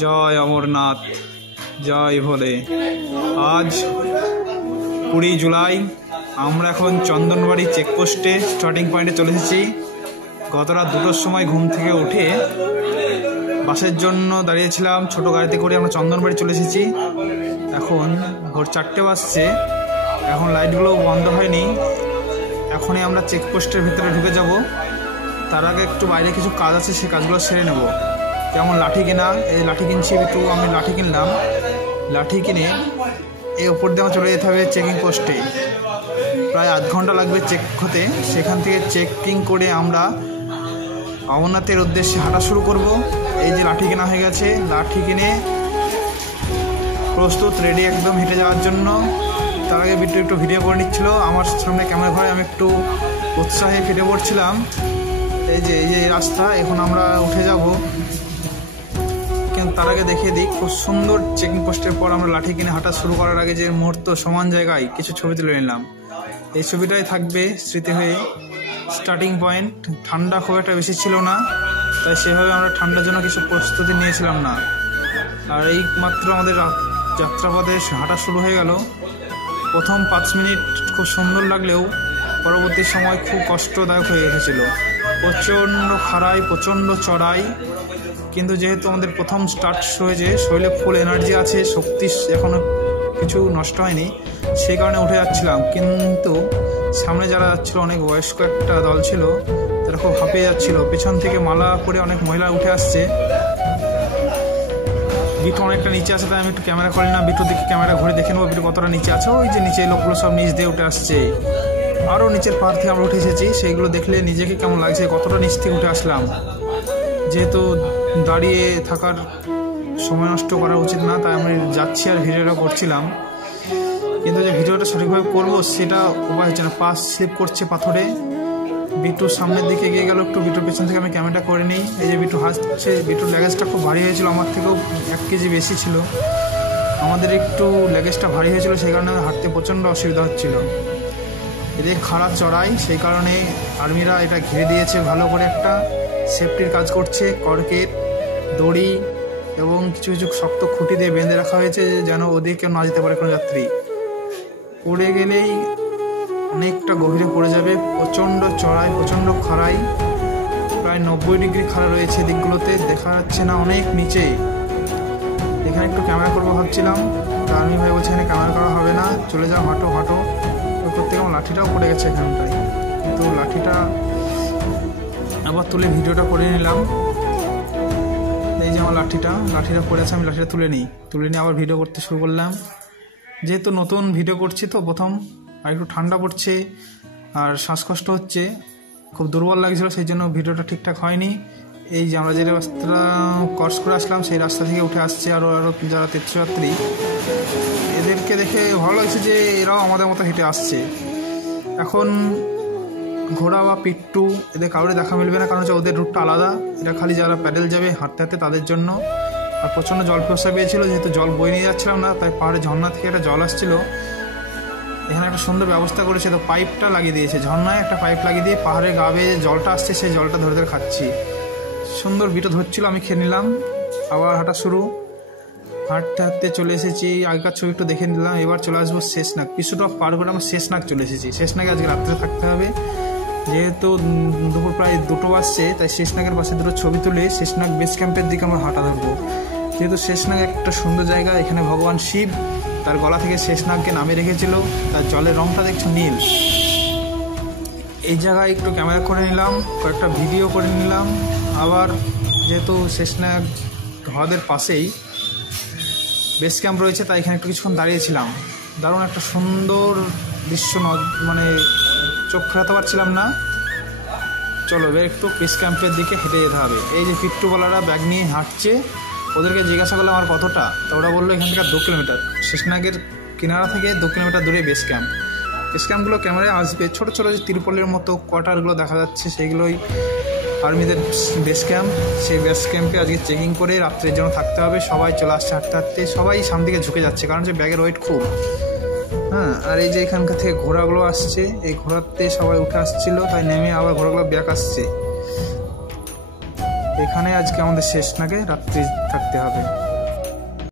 জয় অমরনাথ, জয় ভোলে। আজ 20 জুলাই, আমরা এখন চন্দনবাড়ি চেকপোস্টে স্টার্টিং পয়েন্টে চলে এসেছি। গত রাত 2টোর সময় ঘুম থেকে উঠে বাসের জন্য দাঁড়িয়েছিলাম, ছোট গাড়িতে করে আমরা চন্দনবাড়ি চলে এসেছি। এখন ভোর 4টে বাজছে, এখন লাইটগুলো বন্ধ হয়নি। এখনই আমরা চেকপোস্টের ভিতরে ঢুকে যাব। তার আগে একটু বাইরে কিছু কাজ আছে, সেই কাজগুলো সেরে নেব। যেমন লাঠি কেনা, এই লাঠি কিনছি একটু, আমি লাঠি কিনলাম। লাঠি কিনে এই ওপর দিয়ে আমার চলে যেতে হবে চেকিং পোস্টে। প্রায় আধ ঘন্টা লাগবে চেক হতে। সেখান থেকে চেকিং করে আমরা অমরনাথের উদ্দেশ্যে হাঁটা শুরু করব। এই যে লাঠি কেনা হয়ে গেছে, লাঠি কিনে প্রস্তুত, রেডি একদম হেঁটে যাওয়ার জন্য। তার আগে একটু ভিডিও করে নিচ্ছিল আমার সামনে ক্যামেরা ঘরে, আমি একটু উৎসাহে ফেটে পড়ছিলাম। এই যে রাস্তা, এখন আমরা উঠে যাব। কিন্তু তার আগে দেখিয়ে দিই, খুব সুন্দর চেকিং পোস্টের পর আমরা লাঠি কিনে হাঁটা শুরু করার আগে যে মুহূর্ত সমান জায়গায় কিছু ছবি তুলে নিলাম। এই ছবিটাই থাকবে স্মৃতি হয়ে। স্টার্টিং পয়েন্ট, ঠান্ডা খুব একটা বেশি ছিল না, তাই সেভাবে আমরা ঠান্ডার জন্য কিছু প্রস্তুতি নিয়েছিলাম না। আর এই মাত্র আমাদের যাত্রাপথে হাঁটা শুরু হয়ে গেল। প্রথম 5 মিনিট খুব সুন্দর লাগলেও পরবর্তী সময় খুব কষ্টদায়ক হয়ে উঠেছিল। প্রচণ্ড খাড়াই, প্রচণ্ড চড়াই, কিন্তু যেহেতু আমাদের প্রথম স্টার্ট হয়েছে, শরীরে ফুল এনার্জি আছে, শক্তি এখনও কিছু নষ্ট হয়নি, সেই কারণে উঠে যাচ্ছিলাম। কিন্তু সামনে যারা যাচ্ছিল, অনেক বয়স্ক একটা দল ছিল, তারা খুব হাঁপিয়ে যাচ্ছিল। পেছন থেকে মালা করে অনেক মহিলা উঠে আসছে। বিটু অনেকটা নিচে আছে, তাই আমি একটু ক্যামেরা করি না, বিটুর দিকে ক্যামেরা ঘুরে দেখে নেবো বিটু কতটা নিচে আছে। ওই যে নিচে লোকগুলো সব নিচ দিয়ে উঠে আসছে, আরও নিচের পাহাড় থেকে আমরা উঠে এসেছি। সেইগুলো দেখলে নিজেকে কেমন লাগছে, কতটা নিচ থেকে উঠে আসলাম। যেহেতু দাঁড়িয়ে থাকার সময় নষ্ট করা উচিত না, তাই আমি যাচ্ছি আর ভিডিওটা করছিলাম। কিন্তু যে ভিডিওটা সঠিকভাবে করবো সেটা উপায় হচ্ছে না, পা স্লিপ করছে পাথরে। বিটুর সামনের দিকে এগিয়ে গেল একটু, বিটুর পেছন থেকে আমি ক্যামেরাটা করে নিই। এই যে বিটু হাসছে, বিটুর ল্যাগেজটা খুব ভারী হয়েছিল, আমার থেকেও 1 কেজি বেশি ছিল। আমাদের একটু ল্যাগেজটা ভারী হয়েছিল, সেই কারণে হাঁটতে প্রচণ্ড অসুবিধা হচ্ছিল। এদের খাড়া চড়াই, সেই কারণে আর্মিরা এটা ঘিরে দিয়েছে ভালো করে, একটা সেফটির কাজ করছে। কর্কেট, দড়ি এবং কিছু কিছু শক্ত খুঁটি দিয়ে বেঁধে রাখা হয়েছে, যেন ওদিকে কেউ না যেতে পারে কোনো যাত্রী। পড়ে গেলেই অনেকটা গভীরে পড়ে যাবে। প্রচণ্ড চড়াই, প্রচণ্ড খাড়াই, প্রায় 90 ডিগ্রি খাড়া রয়েছে দিকগুলোতে, দেখা যাচ্ছে না, অনেক নিচে। এখানে একটু ক্যামেরা করবো ভাবছিলাম, আর্মি ভাই বলছে এখানে ক্যামেরা করা হবে না, চলে যাও, হাঁটো হাঁটো। প্রত্যেক আমার লাঠিটাও পড়ে গেছে এখানটায়, কিন্তু লাঠিটা আবার তুলে ভিডিওটা করে নিলাম। এই যে আমার লাঠিটা পড়ে আছে, আমি লাঠিটা তুলে নিই আবার ভিডিও করতে শুরু করলাম। যেহেতু নতুন ভিডিও করছি তো প্রথম, আর একটু ঠান্ডা পড়ছে আর শ্বাসকষ্ট হচ্ছে, খুব দুর্বল লাগছিল, সেই জন্য ভিডিওটা ঠিকঠাক হয়নি। এই যে আমরা যে রাস্তাটা ক্রস করে আসলাম, সেই রাস্তা থেকে উঠে আসছে আরও যারা তীর্থযাত্রী। এদেরকে দেখে ভালো লাগছে যে এরাও আমাদের মতো হেঁটে আসছে। এখন ঘোড়া বা পিট্টু এদের কারোরই দেখা মিলবে না, কারণ হচ্ছে ওদের রুটটা আলাদা। এটা খালি যারা প্যাডেল যাবে হাঁটতে হাঁটতে তাদের জন্য। আর প্রচণ্ড জল পিপাসা পেয়েছিল, যেহেতু জল বয়ে নিয়ে যাচ্ছিলাম না, তাই পাহাড়ে ঝর্ণা থেকে একটা জল আসছিল। এখানে একটা সুন্দর ব্যবস্থা করেছে, তো পাইপটা লাগিয়ে দিয়েছে, ঝর্ণায় একটা পাইপ লাগিয়ে দিয়ে পাহাড়ের গা বেয়ে জলটা আসছে, সেই জলটা ধরে ধরে খাচ্ছি। সুন্দর বিটো ধরছিল, আমি খেয়ে নিলাম। আবার হাঁটা শুরু, হাঁটতে হাঁটতে চলে এসেছি। আগেকার ছবি একটু দেখে নিলাম। এবার চলে আসবো শেষনাগ। পিছুটা পার করে আমরা শেষনাগ চলে এসেছি। শেষনাগে আজকে রাত্রে থাকতে হবে, যেহেতু দুপুর প্রায় 2টো বাজছে, তাই শেষনাগের পাশে 2টো ছবি তুলে শেষনাগ বেস ক্যাম্পের দিকে আমরা হাঁটা ধরবো। যেহেতু শেষনাগ একটা সুন্দর জায়গা, এখানে ভগবান শিব তার গলা থেকে শেষনাগকে নামিয়ে রেখেছিল, তার জলের রংটা দেখছো নীল। এই জায়গায় একটু ক্যামেরা করে নিলাম, কয়েকটা ভিডিও করে নিলাম। আবার যেহেতু শেষনাগ হ্রদের পাশেই বেস ক্যাম্প রয়েছে, তাই এখানে একটু কিছুক্ষণ দাঁড়িয়েছিলাম। দারুণ একটা সুন্দর দৃশ্য, মানে চোখ ফেরাতে পারছিলাম না। চলো এবার একটু বেস ক্যাম্পের দিকে হেঁটে যেতে হবে। এই যে পিট্টুওয়ালারা ব্যাগ নিয়ে হাঁটছে, ওদেরকে জিজ্ঞাসা করলাম আর কতটা, তো ওরা বললো এখান থেকে 2 কিলোমিটার। শেষনাগের কিনারা থেকে 2 কিলোমিটার দূরে বেস ক্যাম্প। বেস ক্যাম্পগুলো ক্যামেরায় আসবে, ছোটো ছোটো যে তিরপলের মতো কোয়ার্টারগুলো দেখা যাচ্ছে, সেইগুলোই আর্মিদের বেস ক্যাম্প। সেই বেস ক্যাম্পে আজকে চেকিং করে রাত্রের জন্য থাকতে হবে। সবাই চলে আসছে হাঁটতে হাঁটতে, সবাই সামনে দিকে ঝুঁকে যাচ্ছে, কারণ যে ব্যাগের ওয়েট খুব। হ্যাঁ, আর এই যে এখানকার থেকে ঘোড়াগুলো আসছে, এই ঘোড়াতে সবাই উঠে আসছিল, তাই নেমে আবার ঘোড়াগুলো ব্যাক আসছে। এখানে আজকে আমাদের শেষ নাগে রাত্রি থাকতে হবে।